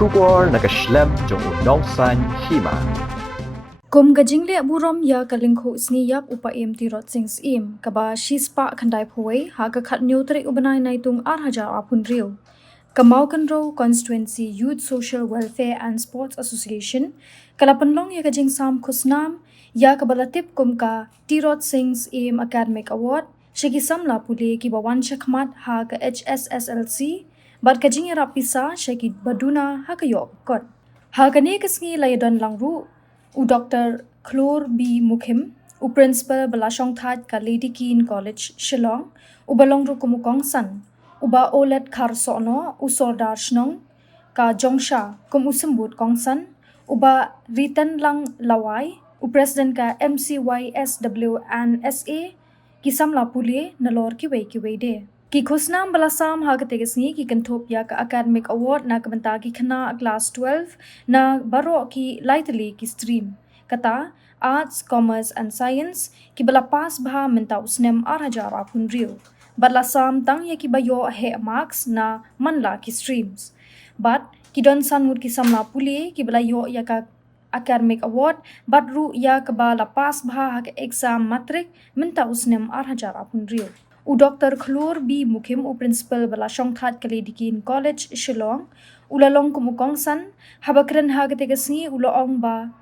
Shubor nakaslem jong unongsan hima. Kum gajingle burom ya kalingkho sni yak upaim tirot sings im kaba shispa khandai phoi ha ka khat nyotri ubanai naitung 8000 apun riu. Kamau Kanro Constituency Youth Social Welfare and Sports Association kalapanlong ya kajing sam khusnam ya kabalatip kumka tirot sings im academic award shiki samla pule ki bawan shakmat ha ka HSSLC bad kajing ya rapisa shaki baduna ha ka yok kot ha kane kasngi layadon langru u Dr. Chlor B. Mukim, u Principal Balashong That ka Lady Keane College, Shillong, u Balongru Kumukong San, u ba Olet Karsono, u Sordar Shnong, ka Jongsha, kum u Sembut Kong San, u ba Ritan Lang Lawai, u President ka MCYSW and SA, ki Samla Pule, Nalor Kiwei de. Ki khusnam balasam ha kategesni ki kantop ya ka academic award na kabanta ki khana class 12 na baro ki lightly ki stream kata arts commerce and science ki bala pass bha menta usnem 8000 apun riu balasam tang ya ki bayo he marks na manla ki streams but ki don sanmut ki samla puli ki bala yo ya ka academic award badru ya ka bala pass bha ha ka exam matric menta usnem 8000 apun riu u Dr. Chlor B. Mukim, u Principal Balashong That Lady Keane College, Shillong, ulalong kumukong san, habakran hagategasni uloong ba,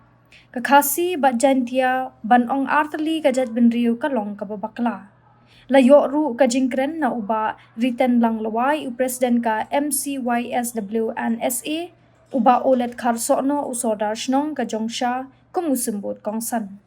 kakasi ba jantia banong artali kajat benriu kalong kababakla. Layo ru kajingkren na uba Ritan Lang Lawai, u President ka MCYSW and SA, uba Olet Karsono, u Sordar Shnong ka Jongsha, kumusimbut kong san.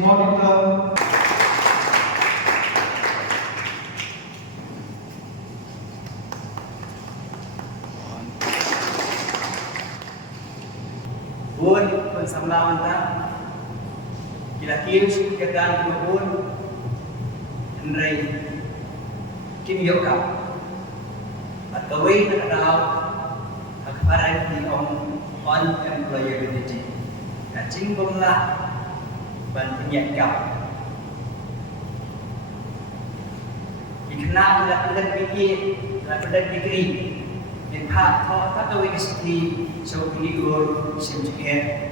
Monitor Bun pensamlawan ta kila kius kedan bun Henry Kim Yoka at kaway na kadaw agparan ni on employability kacing bumla ban penyakap ikna ila pendak fikir ila pendak degree in part thought that we see so we go sim together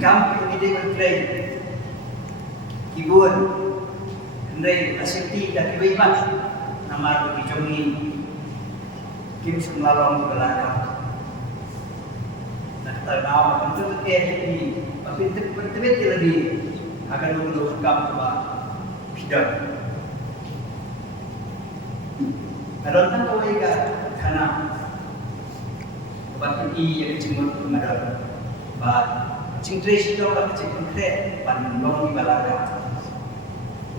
kam ini dia play ibun ndai asiti dak ibat nama di jongi kim sumlalong belakang nak tahu untuk ini tapi betul lagi akan menurut kam coba bidang kalau tak kau ika karena obat ini yang cemut mengadap bah cingkres itu orang cingkres pandang di balaga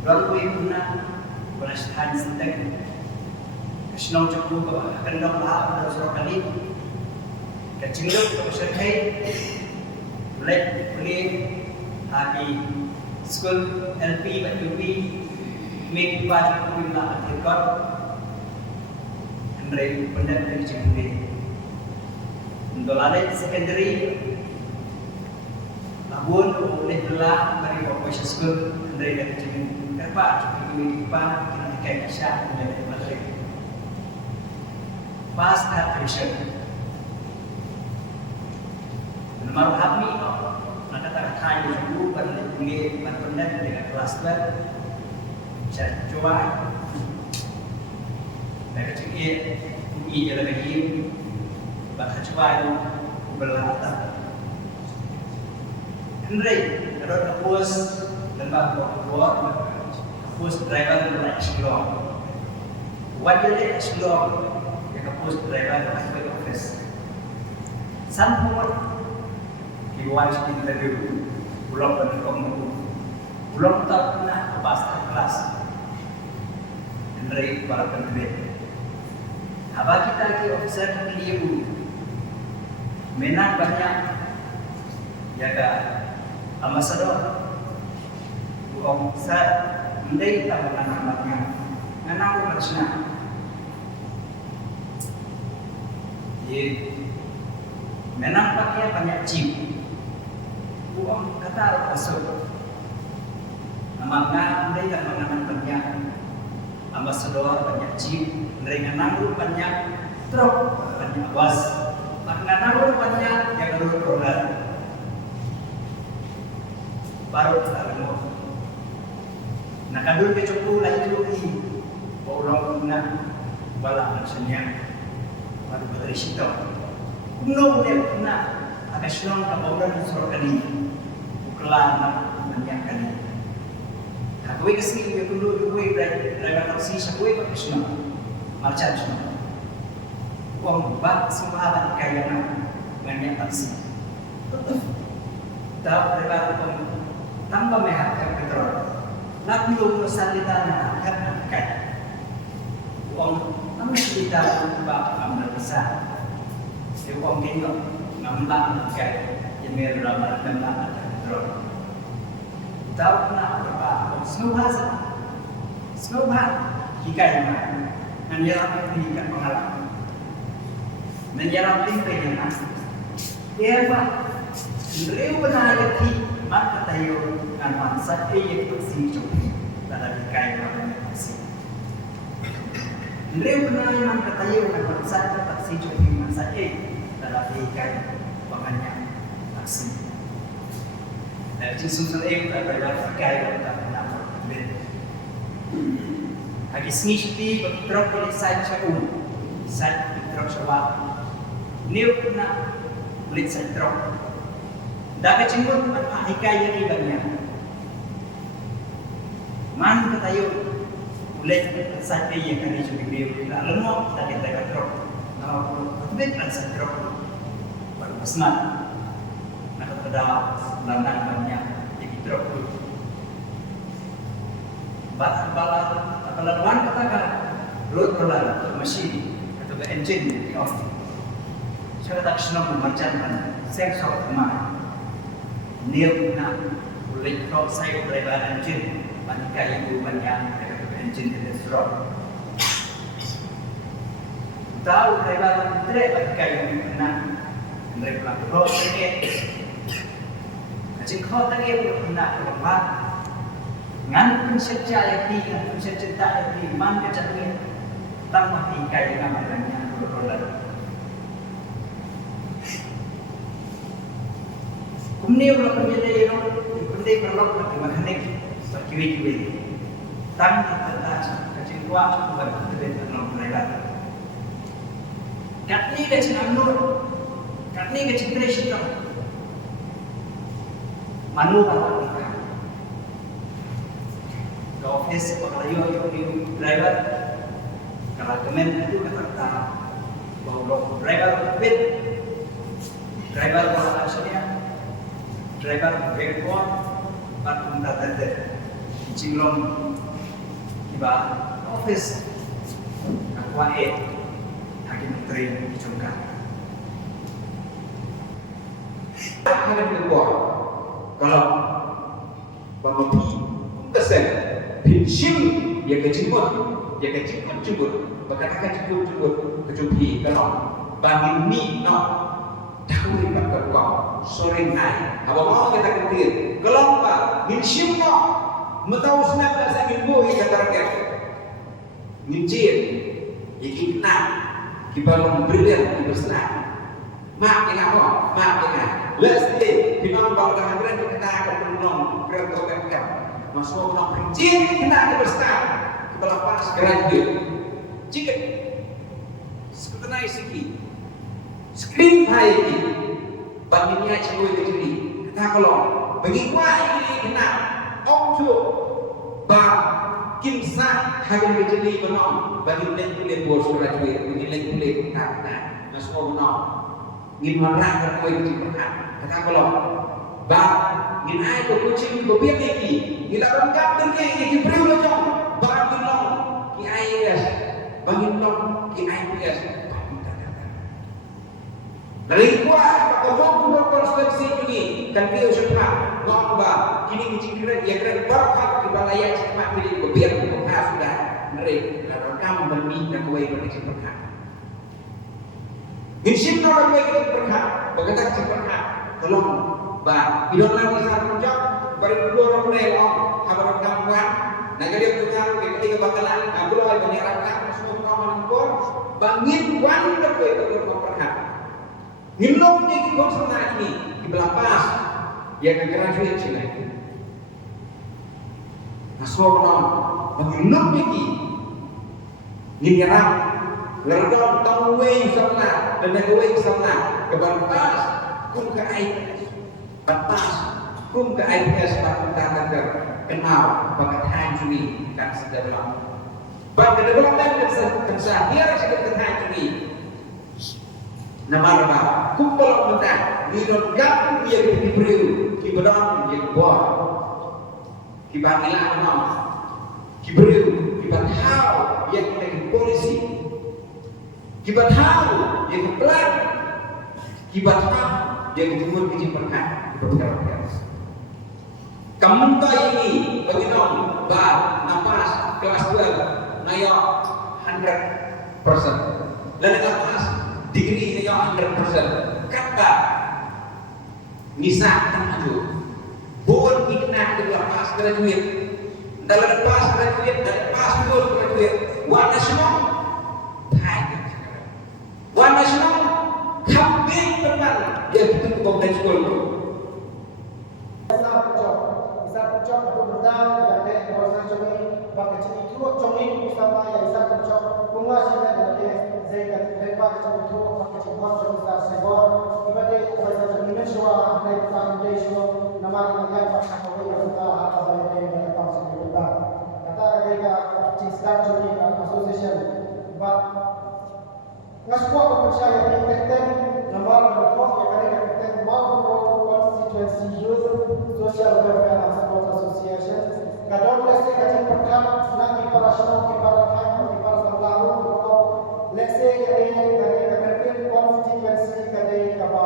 orang kau ikutna berastan sedang kesenang cukup akan dong lah pada suatu kali kecingkres kau sertai boleh hari school LP dan UP make part of the record Andrei pendat dari Cikundi untuk lalai secondary tahun oleh telah bagi professional school Andrei dari Cikundi kenapa Cikundi depan kita kayak bisa menjadi materi pas admission nomor kami maka tak kayu dulu pada tinggi pendat dengan kelas 12 bisa coba mereka cakap UI jalan lagi bahkan coba itu berlatih Henry kalau kapus lembab buat kapus driver nak explore wajib dia explore ya kapus driver nak pergi office sanpun kiwan kita dulu belum tak pernah lepas kelas Henry para penduduk apa kita ke officer keliru menang banyak ya ka ambassador officer ndai tak anak-anaknya nganang marsna. Ye menang pakai banyak cium. Buang kata masuk. Amangna mereka menganang banyak. Ambasador banyak cium. Mereka nanggu banyak truk banyak was. Karena nanggu banyak yang berurut baru kita lemu. Nakadul ke cukup lagi lagi. Orang nak balak macamnya baru dari situ. Kuno dia nak agak senang kaburan suruh kali. Bukan banyak kali. Hakui kesini dia dulu gue driver taksi sakui pakai senang. Macam senang. Uang bak semua ada kaya banyak taksi. Tak driver tanpa mehak petrol. Nak belum salita nak kaya. Uang tanpa salita bak ambil besar. Dia uang kena ngambil kaya. Yang merah kena ada petrol. Tahu nak berapa? Semua hikayat mana? Menjelaskan hikayat pengalaman. Menjelaskan penyenan. Dia apa? Beliau benar lagi mata tayo kan masa itu sinjuk dalam hikayat orang masih. Beliau benar mata tayo kan masa tetap sinjuk masa dalam hikayat banyak aksi. Dan susun itu adalah hikayat orang Hagi snisiti truk ini saya cakap, saya truk sebab new na ulit sa truk. Dapat cingkut mana hikayat ini banyak. Man katayo ulit sa kaya kani sa bibir. Alam mo kita kita truk. Nakapit lang sa truk. Baru pasman nakatada landang banyak di truk. Apalawan katakan road roller mesin atau engine di off. Saya tak senang memacamkan sensor teman. Nil na ulit road saya driver engine panika ibu banyak atau engine di road. Tahu driver panika ibu kena driver road ini. Jika kau tak ibu kena berapa ngan konsep jaya ki ngan konsep cinta ki man ke jatuh tanpa hikayat dengan adanya roller. Kumni ulah penjadi iro, kumni perlu pakai mekanik, pakai kiwi. Tanpa tertarik kecil kuat buat terlibat dalam mereka. Katni kecil amnur, katni kecil kreasi tu. Manu kalau ke office paglayo yung driver kalau kemen itu kata bawa driver quit driver wala siya driver bengkok patung tatete cinglong iba office akwa hakim train icungka ada bengkok kalau bapak kesen Pinsim dia kecimut, berkata kecimut, kecuali kalau bagi ni no, tahu ribat kerja, sore hari, apa mau kita ketir, kalau apa, pinsim no, mentahu senang bahasa minggu kita target, nginjil, ikna, kita memberikan kita senang, mak ina, lesti, kita membawa kehadiran kita akan menolong, kerja masuk nak kecil kena berstar kepala panas graduate jika seketenai segi screen hai ini bandingnya cikgu itu jadi kita kalau bagi kuah ini kena om tu bah kimsa hari kecil menong bagi lek bos graduate bagi lek kita masuk menong gimana kalau itu pernah kita kalau bah ginai ko kucing ko biar iki gilaban kapten ke iki priu lo jong bangin long ki ayes bangin long ki ayes dari kuah ko mo konstruksi ini kan ke usah ngomba kini kucing kira dia kira bakat di balaya cuma pilih ko biar ko sudah Andre rekam bermi dan kawai berkecil berkat. Minsim orang kawai berkecil berkat, berkata kecil berkat. Tolong, bah, idon lagi saat kerja, baru kedua orang mulai long, kabar rekam buat. Naga dia punya ketiga bakalan, aku lagi banyak rekam semua kawan angkor, bangin wan dan kawai berkecil berkat. Nilong dia konsulta ini di belapas, yang graduate sini. Asal menginap lagi, niram, ngerdom tangway sama, dan nagaway sama, kebantas, kum ke IPS, bantas, kum ke IPS pakunta nagar, kenal, pagkatahan juni, kan sedang lama. Pagkatahan kesahiran sedang katahan juni, nama apa? Kumpul mentah, nilon gam yang diberi, kibadam yang buat. Kibatilan nama, kiberiu, kibatau yang menjadi polisi, kibatau yang pelan, kibatau yang dimulai kecimpangan berperkara. Kamu ini bagi nom, bar, nafas, kelas 2, nayo 100%. Dan nafas, degree nayo 100%. Kata, misah termaju. Bukan ikna di lepas graduate, dalam lepas graduate dan lepas full graduate, warna semua, tiger. Warna semua, kambing benar yang itu bukan school. Isa pencok aku berdang yang dek kawasan Congi, bagi ciri itu Congi bersama yang isa pencok bunga sini dan dek zekat lepas ciri itu bagi ciri buat Congi sa sebor, ibadah kawasan Congi mesua dek tanggung jawab nama yang pasal kau yang kita apa saja yang kita tahu sebentar. Kata mereka Cisda Congi Association, but ngaskuat percaya di tentang nama berkos yang ada di tentang mau constituency youth social welfare and support association. Kadang lese kacang perkam nak kiparasno kiparatan kiparasno lalu atau lese kadang constituency kadang kaba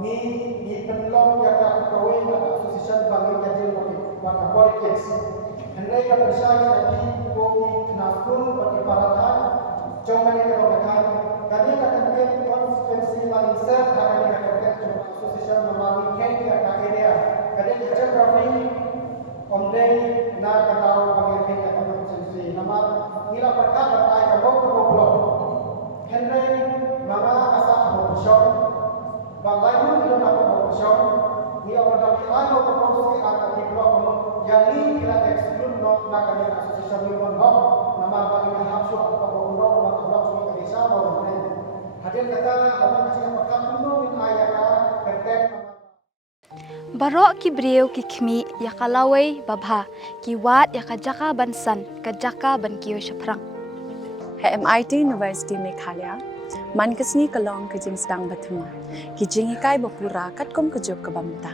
ni penlong yang kawin association bagi kajian pada politics. Hendai percaya lagi kopi kenapun kiparatan jom mereka berkata kami akan constituency paling besar kami akan association memahami kaya area kadang geografi omdeng na katau bagi kaya constituency nama nila perkara ay kabok blok Henry mga asa oposisyon bagay mo ilo na oposisyon ni orang dapat ay oposisi akan di blok yang ini kita exclude no na kami association limon hok nama bagi hapsu atau pokok blok cuma desa baru hadir kata apa macam perkara min ayaka kertek Barok ki breu ki khmi ya kalawai babha ki wat ya kajaka bansan kajaka ban kiyo shaprang. MIT University Meghalaya man kesni kalong ke jing sedang bathuma ki jing ikai bapura katkom kejuk ke bamta.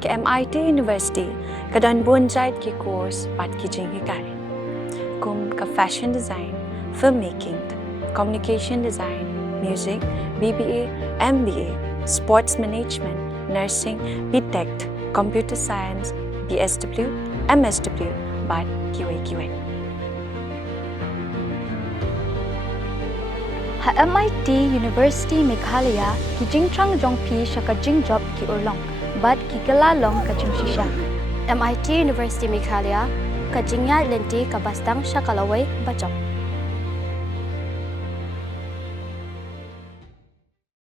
Ke MIT University kadan bonjait ki course pat ki jing ikai. Kum ka fashion design, filmmaking, communication design, music, BBA, MBA, sports management, nursing, BTech, computer science, BSW, MSW, but QA. Ha MIT University Meghalaya ki jingtrang jongpi shaka jingjop ki urlong, but ki galalong ka jingshisha. MIT University Meghalaya Kajingya lenti kabastang syakalaway bacok.